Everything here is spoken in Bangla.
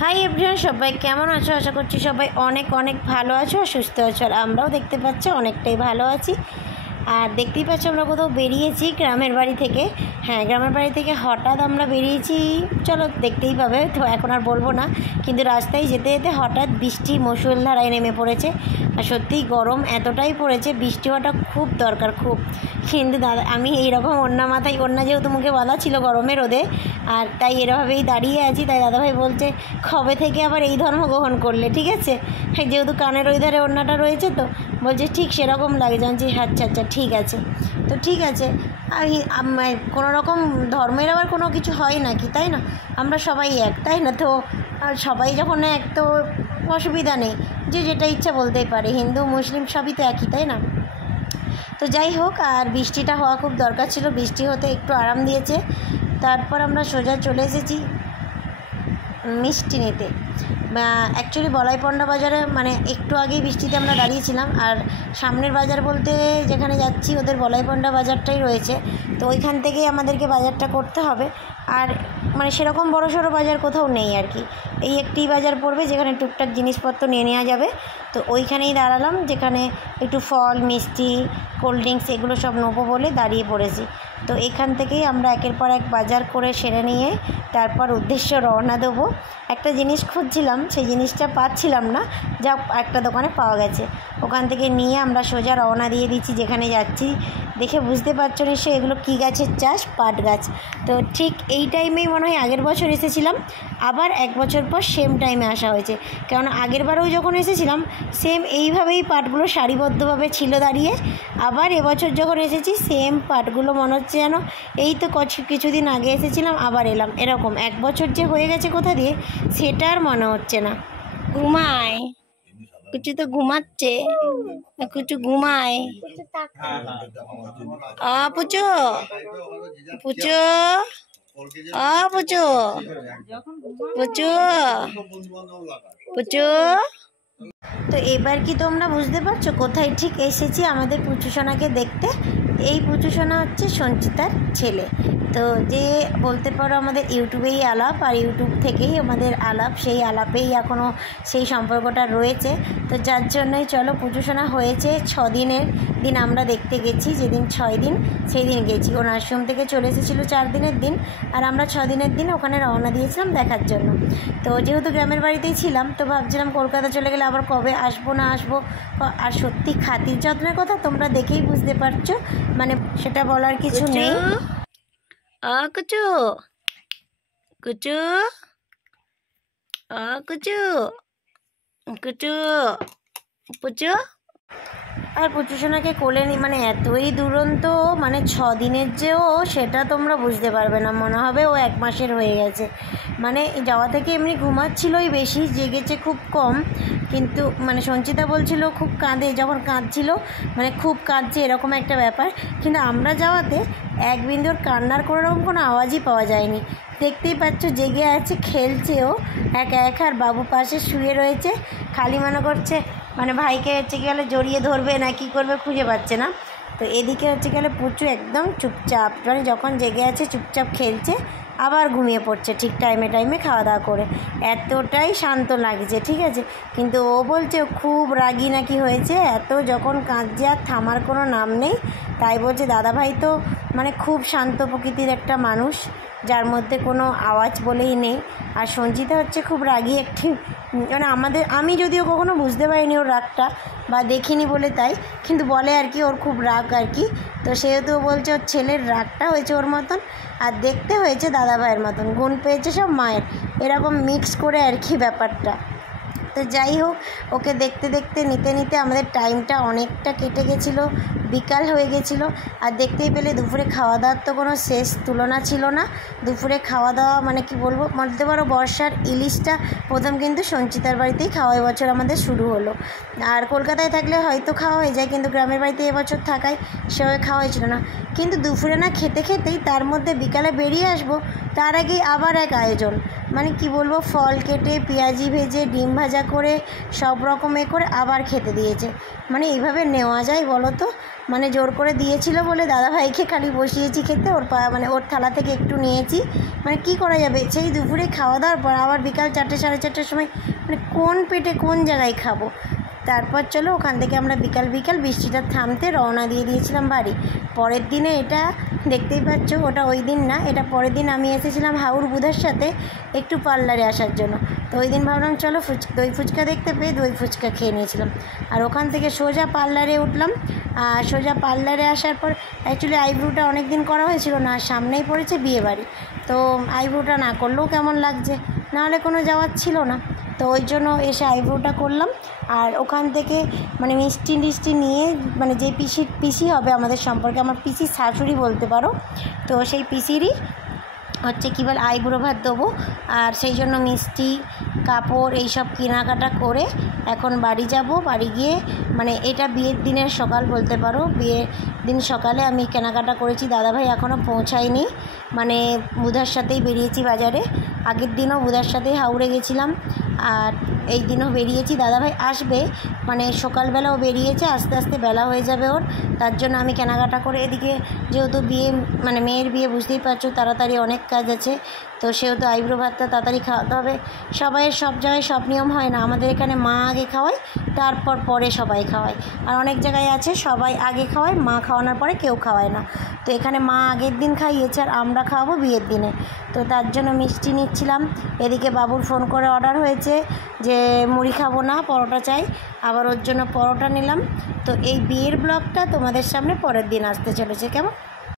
হাই এভরিওয়ান, সবাই কেমন আছো? আশা করছি সবাই অনেক অনেক ভালো আছো আর সুস্থ আছো। আর আমরাও দেখতে পাচ্ছ অনেকটাই ভালো আছি। আর দেখতেই পাচ্ছ আমরা কোথাও বেরিয়েছি গ্রামের বাড়ি থেকে। হ্যাঁ, গ্রামের বাড়ি থেকে হঠাৎ আমরা বেরিয়েছি, চলো দেখতেই পাবে, তো এখন আর বলবো না। কিন্তু রাস্তায় যেতে যেতে হঠাৎ বৃষ্টি মুষলধারায় নেমে পড়েছে। আর সত্যিই গরম এতটাই পড়েছে, বৃষ্টি হওয়াটা খুব দরকার, খুব। কিন্তু দাদা, আমি এইরকম ওড়না মাথায়, ওড়না যেহেতু মুখে বাঁধা ছিল গরমে রোদে, আর তাই এরভাবেই দাঁড়িয়ে আছি। তাই দাদাভাই বলছে, কবে থেকে আবার এই ধর্ম গ্রহণ করলে? ঠিক আছে, যেহেতু কানের ওই ধারে ওড়নাটা রয়েছে, তো বলছে ঠিক সেরকম লাগে। জানছি আচ্ছা আচ্ছা ঠিক আছে। তো ঠিক আছে, কোনো রকম ধর্মের আবার কোনো কিছু হয় নাকি, তাই না? আমরা সবাই এক, তাই না? তো সবাই যখন এক, তো অসুবিধা নেই, যে যেটা ইচ্ছা বলতেই পারে। হিন্দু মুসলিম সবই তো একই, তাই না? তো যাই হোক, আর বৃষ্টিটা হওয়া খুব দরকার ছিল, বৃষ্টি হতে একটু আরাম দিয়েছে। তারপর আমরা সোজা চলে এসেছি মিষ্টি নিতে। অ্যাকচুয়ালি বলাইপন্ডা বাজারে, মানে একটু আগেই বৃষ্টিতে আমরা দাঁড়িয়েছিলাম। আর সামনের বাজার বলতে যেখানে যাচ্ছি ওদের বলাইপন্ডা বাজারটাই রয়েছে, তো ওইখান থেকেই আমাদেরকে বাজারটা করতে হবে। আর মানে সেরকম বড়সড় বাজার কোথাও নেই আর কি, এই একটি বাজার পড়বে যেখানে টুকটাক জিনিসপত্র নিয়ে নেওয়া যাবে। তো ওইখানেই দাঁড়ালাম, যেখানে একটু ফল, মিষ্টি, কোল্ড ড্রিঙ্কস এগুলো সব নেবো বলে দাঁড়িয়ে পড়েছি। তো এখান থেকেই আমরা একের পর এক বাজার করে সেরে নিয়ে তারপর উদ্দেশ্য রওনা দেবো। একটা জিনিস খুঁজছিলাম, সেই জিনিসটা পাচ্ছিলাম না, যা একটা দোকানে পাওয়া গেছে। ওখান থেকে নিয়ে আমরা সোজা রওনা দিয়ে দিচ্ছি যেখানে যাচ্ছি। দেখে বুঝতে পারছো নিশ্চয়ই এগুলো কী গাছের চাষ? পাট গাছ। তো ঠিক এই টাইমেই মনে হয় আগের বছর এসেছিলাম, আবার এক বছর পর সেম টাইমে আসা হয়েছে। কারণ আগের বারেও যখন এসেছিলাম সেম এইভাবেই পাটগুলো সারিবদ্ধভাবে ছিল দাঁড়িয়ে। আবার এবছর যখন এসেছি সেম পাটগুলো মনে হচ্ছে যেন এই তো কিছুদিন আগে এসেছিলাম আবার এলাম, এরকম। এক বছর যে হয়ে গেছে কোথা দিয়ে সেটা আর মনে হচ্ছে না। ঘুমায় কিছু, তো ঘুমাচ্ছে কিছু, ঘুমায়। পুচো পুচো পুচো পুচো পুচো। তো এবার কি তোমরা বুঝতে পারছো কোথায় ঠিক এসেছি আমাদের পুচুসোনাকে দেখতে? এই পুচুসোনা হচ্ছে সঞ্চিতার ছেলে। তো যে বলতে পারো আমাদের ইউটিউবেই আলাপ, আর ইউটিউব থেকেই আমাদের আলাপ, সেই আলাপেই এখনও সেই সম্পর্কটা রয়েছে। তো যার জন্যই চলো, পুচুসোনা হয়েছে 6 দিনের দিন আমরা দেখতে গেছি। যেদিন 6 দিন সেই দিন গেছি। ও নার্সিংহোম থেকে চলে এসেছিলো 4 দিনের দিন, আর আমরা 6 দিনের দিন ওখানে রওনা দিয়েছিলাম দেখার জন্য। তো যেহেতু গ্রামের বাড়িতেই ছিলাম, তো ভাবছিলাম কলকাতা চলে গেলে আবার কবে আসবো না আসবো। আর সত্যি খাতির যত্নের কথা তোমরা দেখেই বুঝতে পারছো, মানে সেটা বলার কিছু নেই। কুচু কুচু কুচু কুচু পুচু। আর পুচুসোনাকে কোলে নি, মানে এতই দুরন্ত, মানে 6 দিনের যেও সেটা তোমরা বুঝতে পারবে না, মনে হবে ও 1 মাসের হয়ে গেছে। মানে যাওয়া থেকে এমনি ঘুমাচ্ছিলই বেশি, জেগেছে খুব কম। কিন্তু মানে সঞ্চিতা বলছিল খুব কাঁদে, যখন কাঁদছিল মানে খুব কাঁদছে এরকম একটা ব্যাপার। কিন্তু আমরা যাওয়াতে এক বিন্দুর কান্নার কোনোরকম কোনো আওয়াজই পাওয়া যায়নি। দেখতেই পাচ্ছ জেগে আছে, খেলছেও একা একা, আর বাবু পাশে শুয়ে রয়েছে। খালি মনে করছে মানে ভাইকে হচ্ছে গেলে জড়িয়ে ধরবে না কি করবে খুঁজে পাচ্ছে না। তো এদিকে হচ্ছে গেলে পুচু একদম চুপচাপ, মানে যখন জেগে আছে চুপচাপ খেলছে, আবার ঘুমিয়ে পড়ছে ঠিক টাইমে টাইমে খাওয়া দাওয়া করে। এতটাই শান্ত লাগছে, ঠিক আছে। কিন্তু ও বলছে খুব রাগী নাকি হয়েছে, এত যখন কাঁদছে আর থামার কোনো নাম নেই। তাই বলছে দাদাভাই তো মানে খুব শান্ত প্রকৃতির একটা মানুষ, যার মধ্যে কোনো আওয়াজ বলেই নেই। আর সঞ্চিতা হচ্ছে খুব রাগী একটি, মানে আমি যদিও কখনো বুঝতে পারিনি ওর রাগটা বা দেখিনি বলে, তাই কিন্তু বলে আর কি ওর খুব রাগ আর কি। তো সেহেতু বলছে ওর ছেলের রাগটা হয়েছে ওর মতন, আর দেখতে হয়েছে দাদাভাইয়ের মতন, গুণ পেয়েছে সব মায়ের, এরকম মিক্স করে আর কি ব্যাপারটা। তো যাই হোক, ওকে দেখতে দেখতে নিতে নিতে আমাদের টাইমটা অনেকটা কেটে গেছিলো, বিকাল হয়ে গেছিলো। আর দেখতেই পেলে দুপুরে খাওয়া দাওয়ার তো কোনো শেষ তুলনা ছিল না। দুপুরে খাওয়া দাওয়া মানে কি বলবো, বলতে পারো বর্ষার ইলিশটা প্রথম কিন্তু সঞ্চিতার বাড়িতেই খাওয়া এবছর আমাদের শুরু হলো। আর কলকাতায় থাকলে হয়তো খাওয়া হয়ে যায়, কিন্তু গ্রামের বাড়িতে এবছর থাকায় সেভাবে খাওয়া হয়েছিল না। কিন্তু দুপুরে না খেতে খেতেই তার মধ্যে বিকালে বেরিয়ে আসবো, তার আগেই আবার এক আয়োজন, মানে কি বলবো, ফল কেটে পেঁয়াজি ভেজে ডিম ভাজা করে সব রকমে করে আবার খেতে দিয়েছে। মানে এইভাবে নেওয়া যায় বলো তো? মানে জোর করে দিয়েছিল বলে দাদাভাইকে খালি বসিয়েছি খেতে, মানে ওর থালা থেকে একটু নিয়েছি। মানে কি করা যাবে, সেই দুপুরে খাওয়া দাওয়ার পর আবার বিকাল 4টে সাড়ে 4টের সময় মানে কোন পেটে কোন জায়গায় খাবো। তারপর চলো ওখান থেকে আমরা বিকাল বৃষ্টিটা থামতে রওনা দিয়ে দিয়েছিলাম বাড়ি। পরের দিনে এটা দেখতেই পাচ্ছ, ওটা ওই দিন না, এটা পরের দিন আমি এসেছিলাম হাউর বুধার সাথে একটু পার্লারে আসার জন্য। তো ওই দিন ভাবলাম চলো দই ফুচকা দেখতে পেয়ে দই ফুচকা খেয়ে নিয়েছিলাম। আর ওখান থেকে সোজা পার্লারে উঠলাম। আর সোজা পার্লারে আসার পর অ্যাকচুয়ালি আইব্রোটা অনেক দিন করা হয়েছিল না, সামনেই পড়েছে বিয়েবাড়ি, তো আইব্রোটা না করলেও কেমন লাগছে, নাহলে কোনো যাওয়ার ছিল না। তো ওই জন্য এসে আইব্রোটা করলাম। আর ওখান থেকে মানে মিষ্টি নিয়ে, মানে যে পিসি হবে আমাদের সম্পর্কে, আমার পিসির শাশুড়ি বলতে পারো, তো সেই পিসিরই হচ্ছে কী বল আইব্রো ভাত দেবো। আর সেই জন্য মিষ্টি কাপড় এইসব কেনাকাটা করে এখন বাড়ি যাব। বাড়ি গিয়ে মানে এটা বিয়ের দিনের সকাল বলতে পারো, বিয়ের দিন সকালে আমি কেনাকাটা করেছি। দাদাভাই এখনও পৌঁছায়নি, মানে বুধার সাথেই বেরিয়েছি বাজারে। আগের দিনও বুধার সাথেই হাওড়ে গেছিলাম, আর এই দিনও বেরিয়েছি। দাদাভাই আসবে, মানে সকালবেলাও বেরিয়েছে, আস্তে আস্তে বেলা হয়ে যাবে ওর। তার জন্য আমি কেনাকাটা করে এদিকে, যেহেতু বিয়ে মানে মেয়ের বিয়ে বুঝতেই পারছো, তাড়াতাড়ি অনেক কাজ আছে, তো সেহেতু আইব্রো ভাতটা তাড়াতাড়ি খাওয়াতে হবে। সবাইয়ের সব জায়গায় সব নিয়ম হয় না, আমাদের এখানে মা আগে খাওয়ায়, তারপর পরে সবাই খাওয়ায়। আর অনেক জায়গায় আছে সবাই আগে খাওয়ায়, মা খাওয়ানোর পরে কেউ খাওয়ায় না। তো এখানে মা আগের দিন খাইয়েছে আর আমরা খাওয়াবো বিয়ের দিনে। তো তার জন্য মিষ্টি নিচ্ছিলাম। এদিকে বাবুর ফোন করে অর্ডার হয়েছে যে মুড়ি খাবো না, পরোটা চাই, আবার ওর জন্য পরোটা নিলাম। তো এই বিয়ের ব্লগটা তোমাদের সামনে পরের দিন আসতে চলেছে, কেমন?